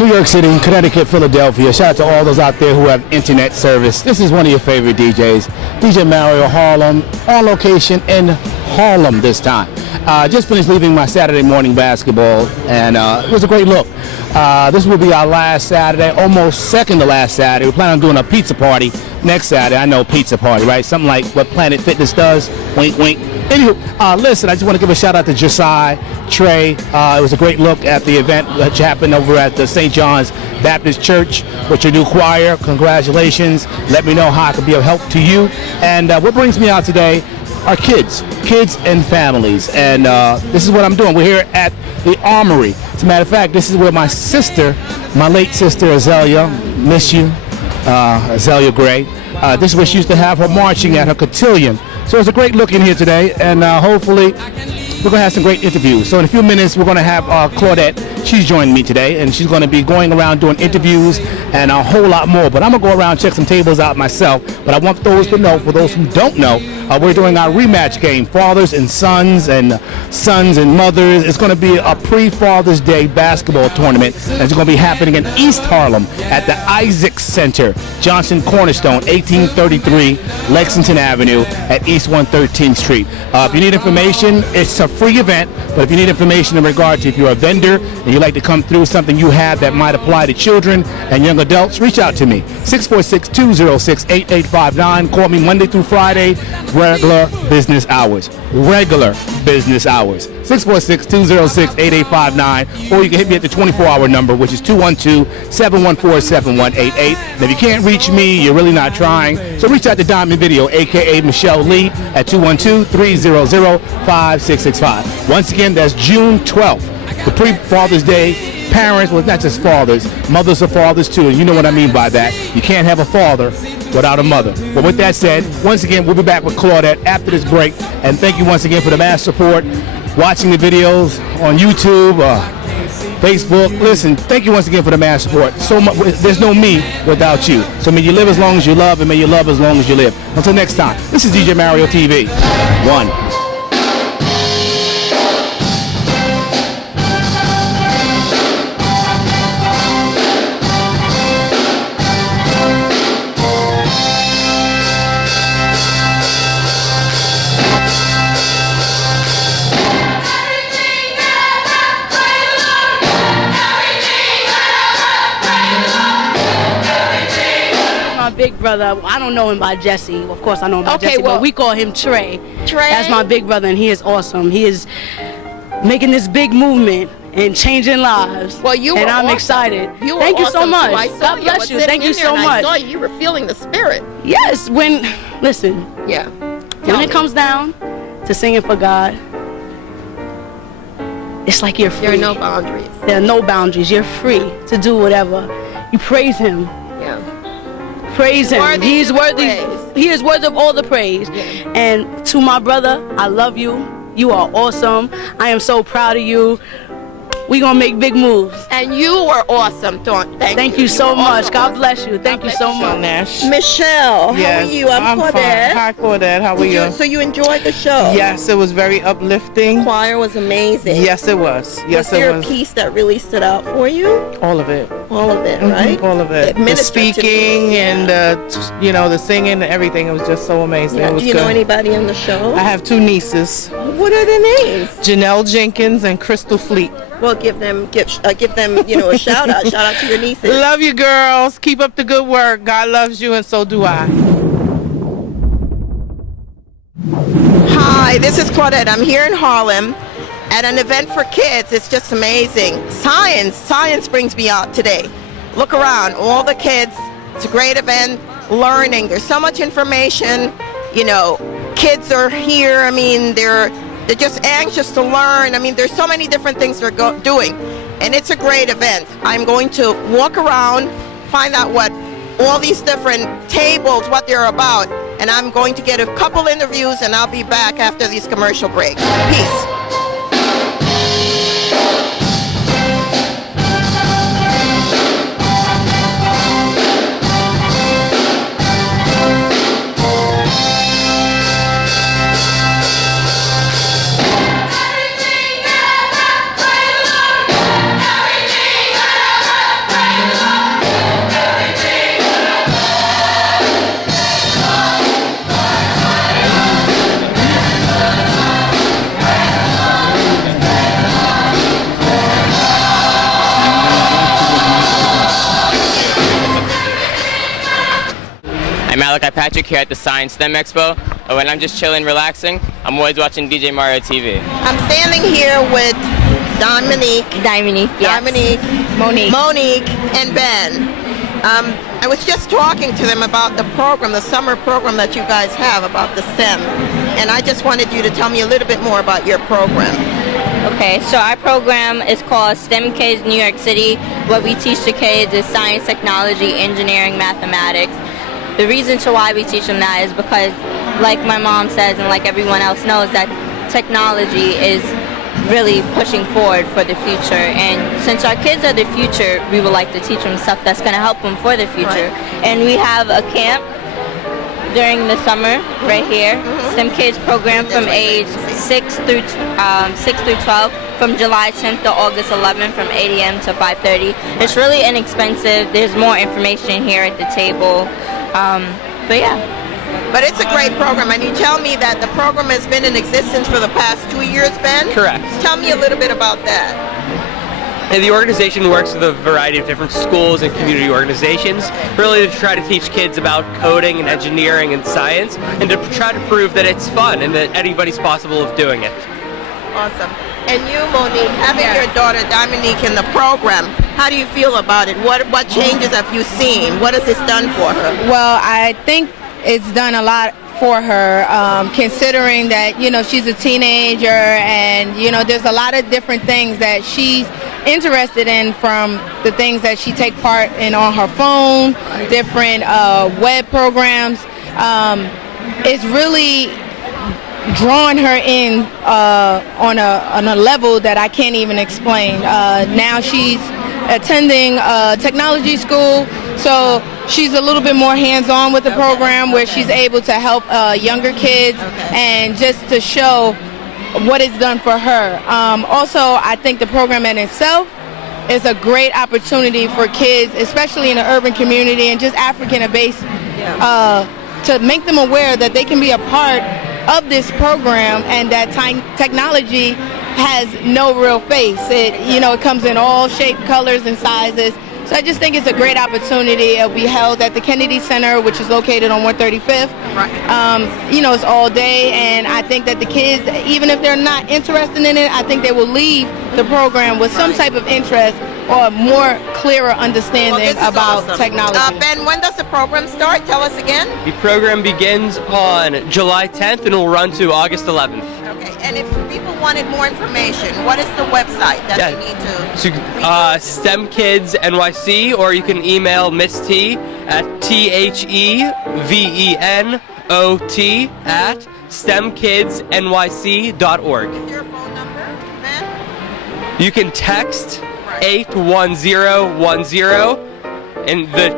New York City, Connecticut, Philadelphia. Shout out to all those out there who have internet service. This is one of your favorite DJs, DJ Mario Harlem, on location in Harlem this time. Just finished leaving my Saturday morning basketball, and it was a great look. This will be our last Saturday, almost second to last Saturday. We plan on doing a pizza party next Saturday. I know pizza party, right? Something like what Planet Fitness does. Wink, wink. Anywho, listen, I just want to give a shout out to Josiah, Trey. It was a great look at the event that happened over at the St. John's Baptist Church with your new choir. Congratulations. Let me know how I can be of help to you. And what brings me out today are kids and families. And this is what I'm doing. We're here at the Armory. As a matter of fact, this is where my sister, my late sister Azalea, miss you, Azalea Gray. This is where she used to have her marching at her cotillion. So it's a great look in here today, and hopefully we're going to have some great interviews. So in a few minutes, we're going to have Claudette. She's joining me today, and she's going to be going around doing interviews and a whole lot more. But I'm going to go around and check some tables out myself. But I want those to know, for those who don't know, we're doing our rematch game, fathers and sons and mothers. It's going to be a pre-Father's Day basketball tournament. And it's going to be happening in East Harlem at the Isaacs Center, Johnson Cornerstone, 1833 Lexington Avenue at East 113th Street. If you need information, it's a free event, but if you need information in regard to if you're a vendor and you'd like to come through something you have that might apply to children and young adults, reach out to me. 646-206-8859. Call me Monday through Friday, regular business hours. 646-206-8859. Or you can hit me at the 24-hour number, which is 212-714-7188. And if you can't reach me, you're really not trying. So reach out to Diamond Video, a.k.a. Michelle Lee, at 212-300-5665. Once again, that's June 12th, the pre-Father's Day. Parents, well, not just fathers, mothers are fathers too, and you know what I mean by that. You can't have a father without a mother. But with that said, once again, we'll be back with Claudette after this break. And thank you once again for the mass support, watching the videos on YouTube, Facebook. Listen, thank you once again for the mass support. So much, there's no me without you. So may you live as long as you love, and may you love as long as you live. Until next time, this is DJ Mario TV. One. Big brother, I don't know him by Jesse. Of course I know him by Jesse, but we call him Trey. That's my big brother, and he is awesome. He is making this big movement and changing lives. Well, you and were I'm awesome. excited. You were Thank you so awesome, much. too. I saw God bless you. Thank you so much. I saw you were feeling the spirit. Yes, when Yeah. When it comes down to singing for God, it's like you're free. There are no boundaries. There are no boundaries. You're free to do whatever. You praise Him. Yeah. Praise Him. He's worthy. He is worthy of all the praise. Yeah. And to my brother, I love you. You are awesome. I am so proud of you. We're going to make big moves. And you were awesome, Dawn. Thank you so much. awesome. God bless you. Thank you so much. Nash. Michelle, Yes, how are you? I'm Claudette. fine. Hi, Claudette. How are you? So you enjoyed the show? Yes, it was very uplifting. Choir was amazing. Yes, it was. Yes, was there it was. a piece that really stood out for you? All of it. All of it, right? All of it. The ministered to speaking me. and the singing and everything. It was just so amazing. Yeah. It was Do you good. know anybody on the show? I have two nieces, What are their names? Janelle Jenkins and Crystal Fleet. Well, give them a shout out. Shout out to your nieces. Love you, girls. Keep up the good work. God loves you, and so do I. Hi, this is Claudette. I'm here in Harlem at an event for kids. It's just amazing. Science brings me out today. Look around, all the kids. It's a great event. Learning. There's so much information. Kids are here. I mean, they're just anxious to learn. I mean, there's so many different things they're doing, and it's a great event. I'm going to walk around, find out what all these different tables, what they're about, and I'm going to get a couple interviews, and I'll be back after these commercial breaks. Peace. Malachi Patrick here at the Science STEM Expo. And when I'm just chilling, relaxing, I'm always watching DjmarioTV. I'm standing here with Dominique, Monique, and Ben. I was just talking to them about the program, the summer program that you guys have about the STEM, and I just wanted you to tell me a little bit more about your program. Okay, so our program is called STEM Kids New York City. What we teach the kids is science, technology, engineering, mathematics. The reason to why we teach them that is because, like my mom says and like everyone else knows, that technology is really pushing forward for the future, and since our kids are the future, we would like to teach them stuff that's going to help them for the future. And we have a camp during the summer right here, STEM Kids program from age 6 through 12, from July 10th to August 11th, from 8 a.m. to 5:30. It's really inexpensive. There's more information here at the table, but yeah. But it's a great program, and you tell me that the program has been in existence for the past 2 years, Ben? Correct. Tell me a little bit about that. And the organization works with a variety of different schools and community organizations, really to try to teach kids about coding and engineering and science, and to try to prove that it's fun and that anybody's possible of doing it. Awesome. And you, Monique, having your daughter Dominique in the program, how do you feel about it? What changes have you seen? What has this done for her? Well, I think it's done a lot for her, considering that, you know, she's a teenager, and, you know, there's a lot of different things that she's interested in, from the things that she take part in on her phone, different web programs. It's really drawn her in on a level that I can't even explain. Now she's attending technology school, so she's a little bit more hands-on with the program, where she's able to help younger kids and just to show what it's done for her. Also, I think the program in itself is a great opportunity for kids, especially in the urban community and just African-based, to make them aware that they can be a part of this program, and that technology has no real face. It comes in all shapes, colors, and sizes. So I just think it's a great opportunity. It'll be held at the Kennedy Center, which is located on 135th. It's all day, and I think that the kids, even if they're not interested in it, I think they will leave the program with some type of interest or a more clearer understanding about technology. Ben, when does the program start? Tell us again. The program begins on July 10th and will run to August 11th. Okay, and if people wanted more information, what is the website that they need to? STEM Kids NYC, or you can email Miss T at THEVENOT@STEMKidsNYC.org. Is there a phone number, Ben? You can text 81010, and the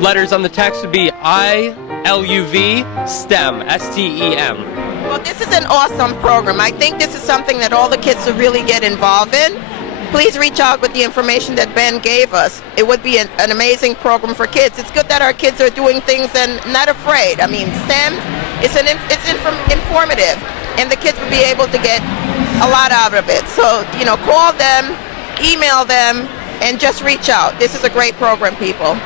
letters on the text would be ILUV STEM, STEM. Well, this is an awesome program. I think this is something that all the kids should really get involved in. Please reach out with the information that Ben gave us. It would be an amazing program for kids. It's good that our kids are doing things and not afraid. I mean, STEM, it's informative, and the kids will be able to get a lot out of it. So, call them, email them, and just reach out. This is a great program, people.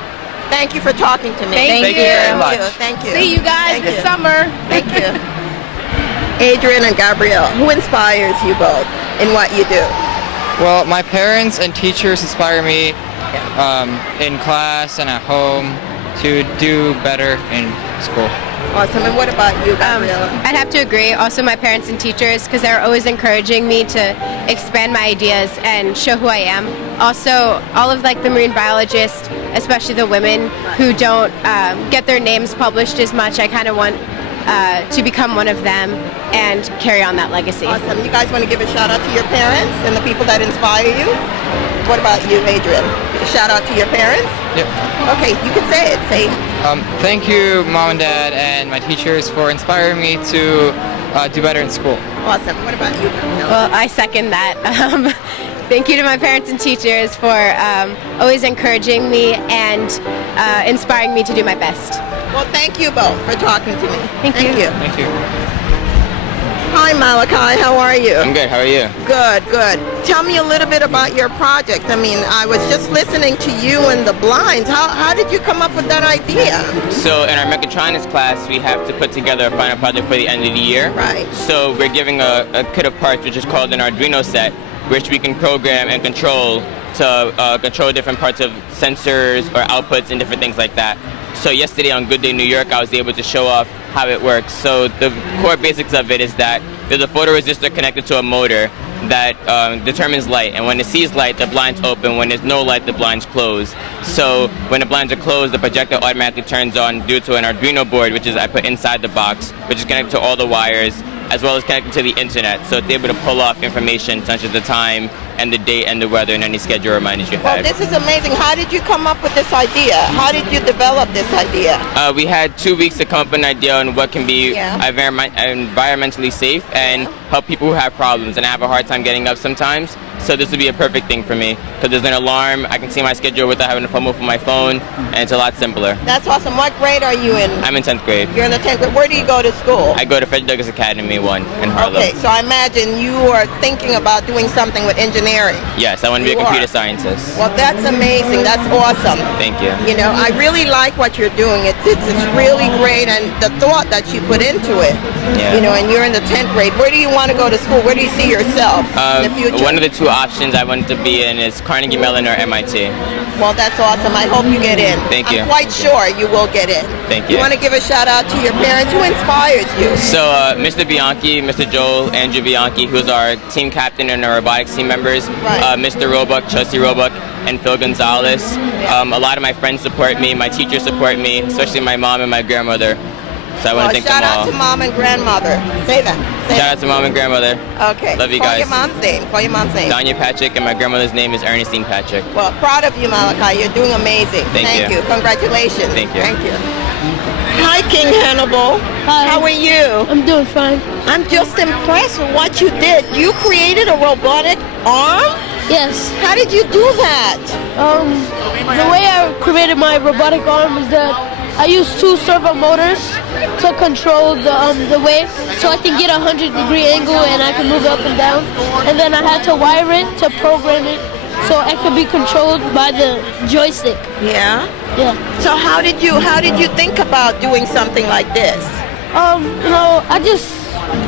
Thank you for talking to me. Thank you very much. Thank you. See you guys this summer. Thank you. Adrian and Gabrielle, who inspires you both in what you do? Well, my parents and teachers inspire me in class and at home to do better in school. Awesome. And what about you, Gabrielle? I'd have to agree. Also, my parents and teachers, because they're always encouraging me to expand my ideas and show who I am. Also, all of the marine biologists, especially the women who don't get their names published as much, I kind of want to become one of them and carry on that legacy. Awesome. You guys want to give a shout out to your parents and the people that inspire you? What about you, Adrian? A shout out to your parents? Yep. Okay, you can say it. Say. Thank you, Mom and Dad, and my teachers for inspiring me to do better in school. Awesome. What about you, Gabrielle? Well, I second that. Thank you to my parents and teachers for always encouraging me and inspiring me to do my best. Well, thank you both for talking to me. Thank you. Thank you. Hi, Malachi. How are you? I'm good. How are you? Good, good. Tell me a little bit about your project. I mean, I was just listening to you and the blinds. How did you come up with that idea? So in our mechatronics class, we have to put together a final project for the end of the year. Right. So we're giving a kit of parts, which is called an Arduino set, which we can program and control to control different parts of sensors or outputs and different things like that. So yesterday on Good Day New York, I was able to show off how it works. So the core basics of it is that there's a photoresistor connected to a motor that determines light, and when it sees light, the blinds open. When there's no light, the blinds close. So when the blinds are closed, the projector automatically turns on due to an Arduino board, which is I put inside the box, which is connected to all the wires, as well as connected to the internet. So it's able to pull off information such as the time and the date and the weather and any schedule reminders you have. Well, this is amazing. How did you come up with this idea? How did you develop this idea? We had 2 weeks to come up with an idea on what can be environmentally safe and help people who have problems and have a hard time getting up sometimes. So this would be a perfect thing for me because there's an alarm. I can see my schedule without having to fumble for my phone, and it's a lot simpler. That's awesome. What grade are you in? I'm in 10th grade. You're in the 10th grade. Where do you go to school? I go to Frederick Douglass Academy 1 in Harlem. Okay, so I imagine you are thinking about doing something with engineering. Yes, I want to be a computer scientist. Well, that's amazing. That's awesome. Thank you. You know, I really like what you're doing. It's really great, and the thought that you put into it. Yeah. You know, and you're in the 10th grade. Where do you want to go to school? Where do you see yourself in the future? One of the 2 options I want to be in is Carnegie Mellon or MIT. Well, that's awesome. I hope you get in. Thank you. I'm quite sure you will get in. Thank you. You want to give a shout out to your parents? Who inspires you? So Mr. Bianchi, Mr. Joel, Andrew Bianchi, who's our team captain and our robotics team members, Mr. Roebuck, Chelsea Roebuck, and Phil Gonzalez. A lot of my friends support me, my teachers support me, especially my mom and my grandmother. So I want to thank them all. Shout out to mom and grandmother. Say that. Shout out to mom and grandmother. Okay. Love you guys. Call your mom's name. Call your mom's name. Danya Patrick, and my grandmother's name is Ernestine Patrick. Well, proud of you, Malachi. You're doing amazing. Thank you. Congratulations. Thank you. Thank you. Hi, King Hannibal. Hi. How are you? I'm doing fine. I'm just impressed with what you did. You created a robotic arm? Yes. How did you do that? The way I created my robotic arm is that I used 2 servo motors to control the wave, so I can get a 100-degree angle and I can move it up and down. And then I had to wire it to program it so it could be controlled by the joystick. Yeah. Yeah. So how did you think about doing something like this? You know, I just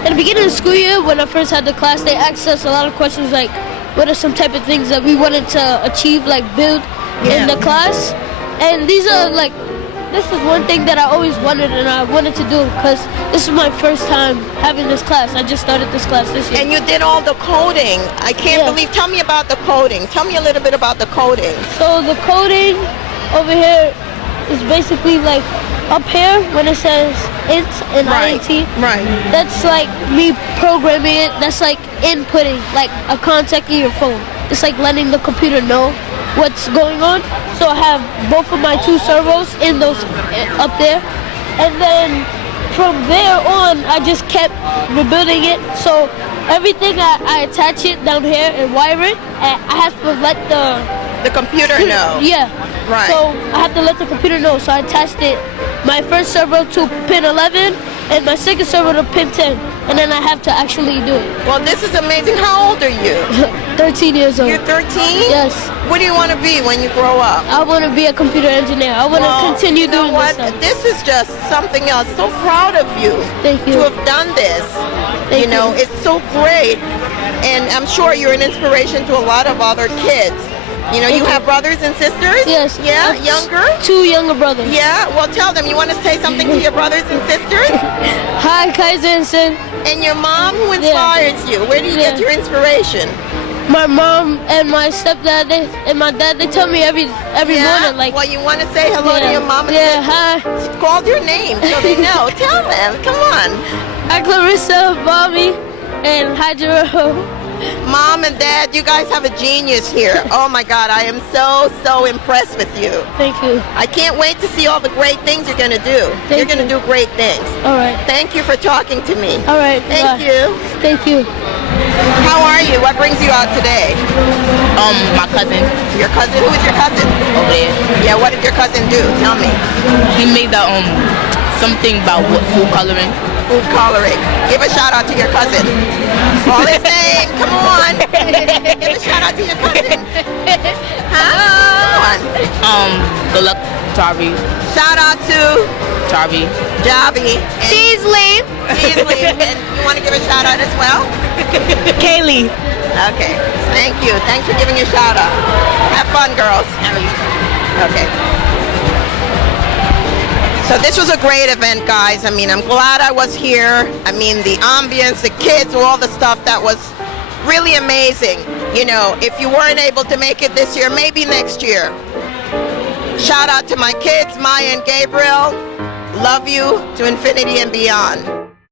in the beginning of the school year when I first had the class, they asked us a lot of questions like, what are some type of things that we wanted to achieve, like build in the class, and these are like. This is one thing that I always wanted and I wanted to do because this is my first time having this class. I just started this class this year. And you did all the coding. I can't believe. Tell me about the coding. Tell me a little bit about the coding. So the coding over here is basically like up here when it says int and int. Right. That's like me programming it. That's like inputting, like a contact in your phone. It's like letting the computer know what's going on. So I have both of my 2 servos in those up there, and then from there on I just kept rebuilding it. So everything I attach it down here and wire it, and I have to let the computer know. Yeah. Right. So I have to let the computer know. So I attached it, my first servo to pin 11 and my second servo to pin 10, and then I have to actually do it. Well, this is amazing. How old are you? 13 years old. You're 13? Yes. What do you want to be when you grow up? I want to be a computer engineer. I want to continue doing this stuff. This is just something else. So proud of you. Thank you. To have done this. Thank you know, it's so great. And I'm sure you're an inspiration to a lot of other kids. You know, you have brothers and sisters? Yes. Yeah, younger? 2 younger brothers. Yeah, well tell them, you want to say something to your brothers and sisters? Hi, Kaizen. And your mom, who inspires you? Where do you get your inspiration? My mom and my stepdad and my dad, they tell me every morning. Like, well, you want to say hello to your mom and hi. Call your name so they know. Tell them, come on. Hi, Clarissa, Bobby, and hi, Jerome. Mom and Dad, you guys have a genius here. Oh my God, I am so impressed with you. Thank you. I can't wait to see all the great things you're going to do. You're going to do great things. All right. Thank you for talking to me. All right. Thank you. Thank you. How are you? What brings you out today? My cousin. Your cousin? Who is your cousin? Over there. Yeah, what did your cousin do? Tell me. He made the something about what food coloring. food coloring. Give a shout out to your cousin. Call his name. Come on. Give a shout out to your cousin. Huh? Come on. Good luck, Tarby. Shout out to Tarby. Javi. Beasley. Beasley. And you want to give a shout out as well? Kaylee. Okay. Thank you. Thanks for giving a shout out. Have fun, girls. Okay. So this was a great event, guys. I mean, I'm glad I was here. I mean, the ambience, the kids, all the stuff, that was really amazing. You know, if you weren't able to make it this year, maybe next year. Shout out to my kids, Maya and Gabriel. Love you to infinity and beyond.